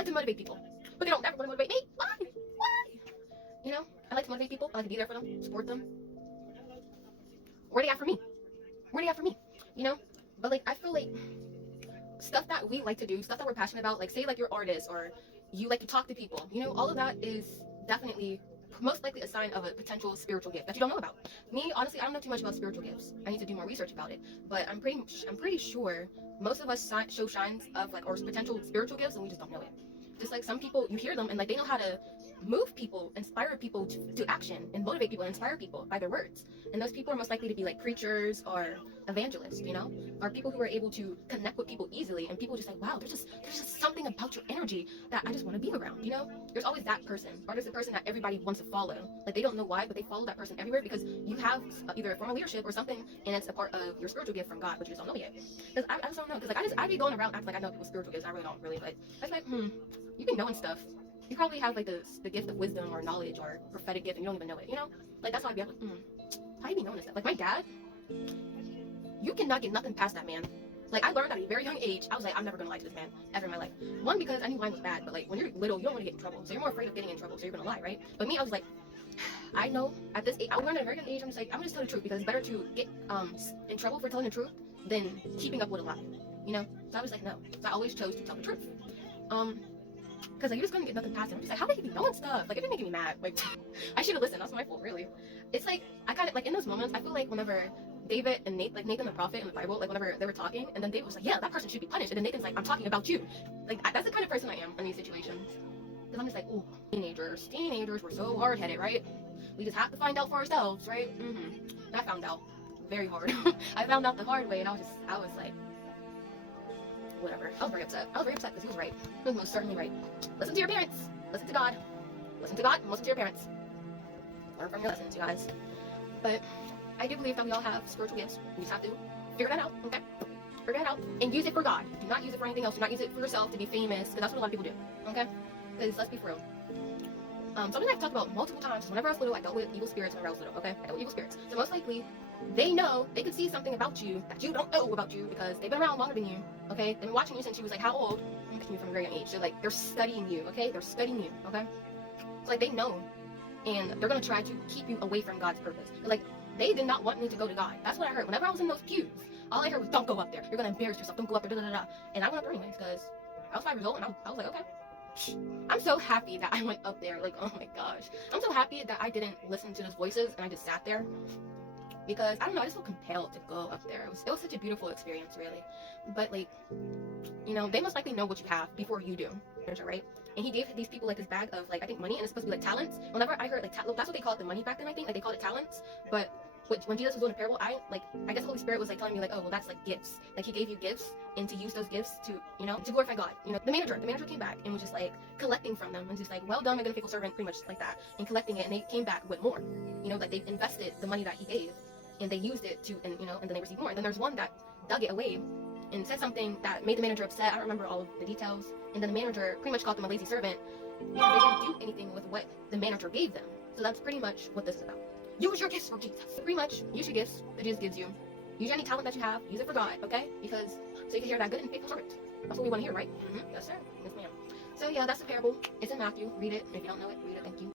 like to motivate people, but they don't ever want to motivate me. Why? Why? You know, I like to motivate people. I like to be there for them, support them. Where they at for me? Where they at for me? You know? But like, I feel like stuff that we like to do, stuff that we're passionate about, like say like you're artists or you like to talk to people, you know, all of that is definitely most likely a sign of a potential spiritual gift that you don't know about. Me, honestly, I don't know too much about spiritual gifts. I need to do more research about it. But I'm pretty sure most of us show signs of like or potential spiritual gifts and we just don't know it. Just like some people, you hear them and like they know how to move people, inspire people to action, and motivate people and inspire people by their words. And those people are most likely to be like preachers or evangelists, you know, or people who are able to connect with people easily. And people just like, wow, there's just something about your energy that I just want to be around, you know. There's always that person, or there's the person that everybody wants to follow. Like they don't know why, but they follow that person everywhere because you have either a form of leadership or something, and it's a part of your spiritual gift from God, but you just don't know yet. Because I just don't know. Because like I be going around acting like I know people's spiritual gifts. I really don't really, but I was like, you be knowing stuff. You probably have like the gift of wisdom or knowledge or prophetic gift and you don't even know it, you know? Like that's why I'd be like, how you be knowing this stuff? Like my dad, you cannot get nothing past that man. Like I learned at a very young age, I was like, I'm never gonna lie to this man ever in my life. One, because I knew lying was bad, but like when you're little, you don't want to get in trouble. So you're more afraid of getting in trouble, so you're gonna lie, right? But me, I was like, I know at this age, I learned at a very young age, I'm just like, I'm gonna just tell the truth because it's better to get in trouble for telling the truth than keeping up with a lie. You know? So I was like, no. So I always chose to tell the truth. Because like, you're just gonna get nothing past it. I'm just like, how did he be knowing stuff? Like, it be making me mad. Like, I should have listened. That's my fault, really. It's like, I kind of, like, in those moments, I feel like whenever David and Nathan the prophet in the Bible, like, whenever they were talking, and then David was like, yeah, that person should be punished. And then Nathan's like, I'm talking about you. Like, that's the kind of person I am in these situations. Because I'm just like, ooh, teenagers were so hard-headed, right? We just have to find out for ourselves, right? And I found out very hard. I found out the hard way, and I was like, whatever. I was very upset. Because he was right. He was most certainly right. Listen to your parents. Listen to God. Listen to God and listen to your parents. Learn from your lessons, you guys. But I do believe that we all have spiritual gifts. We just have to figure that out, okay? Figure that out and use it for God. Do not use it for anything else. Do not use it for yourself to be famous, because that's what a lot of people do, okay? Because let's be for real. Something I've talked about multiple times. Whenever I was little, I dealt with evil spirits whenever I was little, okay? I dealt with evil spirits. So most likely, they could see something about you that you don't know about you because they've been around longer than you, okay? They've been watching you since you was like, how old? From a very young age. So like, they're studying you, okay? They're studying you, okay? So like, they know, and they're gonna try to keep you away from God's purpose. Like, they did not want me to go to God. That's what I heard. Whenever I was in those pews, all I heard was, don't go up there. You're gonna embarrass yourself. Don't go up there, da da da. And I went up there anyways because I was 5 years old, and I was like, okay. I'm so happy that I went up there. Like, oh my gosh. I'm so happy that I didn't listen to those voices and I just sat there. Because, I don't know, I just felt compelled to go up there. It was such a beautiful experience, really. But, like, you know, they most likely know what you have before you do, right? And he gave these people, like, this bag of, like, I think money, and it's supposed to be, like, talents. Whenever I heard, like, that's what they called the money back then, I think. Like, they called it talents. But when Jesus was doing a parable, I guess Holy Spirit was, like, telling me, like, oh, well, that's, like, gifts. Like, he gave you gifts, and to use those gifts to, you know, to glorify God. You know, the manager came back and was just, like, collecting from them. And just, like, well done, my good and faithful servant, pretty much like that. And collecting it, and they came back with more. You know, like, they invested the money that he gave. And they used it to, and you know, and then they received more. And then there's one that dug it away and said something that made the manager upset. I don't remember all of the details. And then the manager pretty much called them a lazy servant because they didn't do anything with what the manager gave them. So that's pretty much what this is about. Use your gifts for Jesus. Pretty much, use your gifts that Jesus gives you. Use any talent that you have. Use it for God, okay? Because, so you can hear that good and faithful servant. That's what we want to hear, right? Yes, sir. Yes, ma'am. So yeah, that's the parable. It's in Matthew. Read it. If you don't know it, read it. Thank you.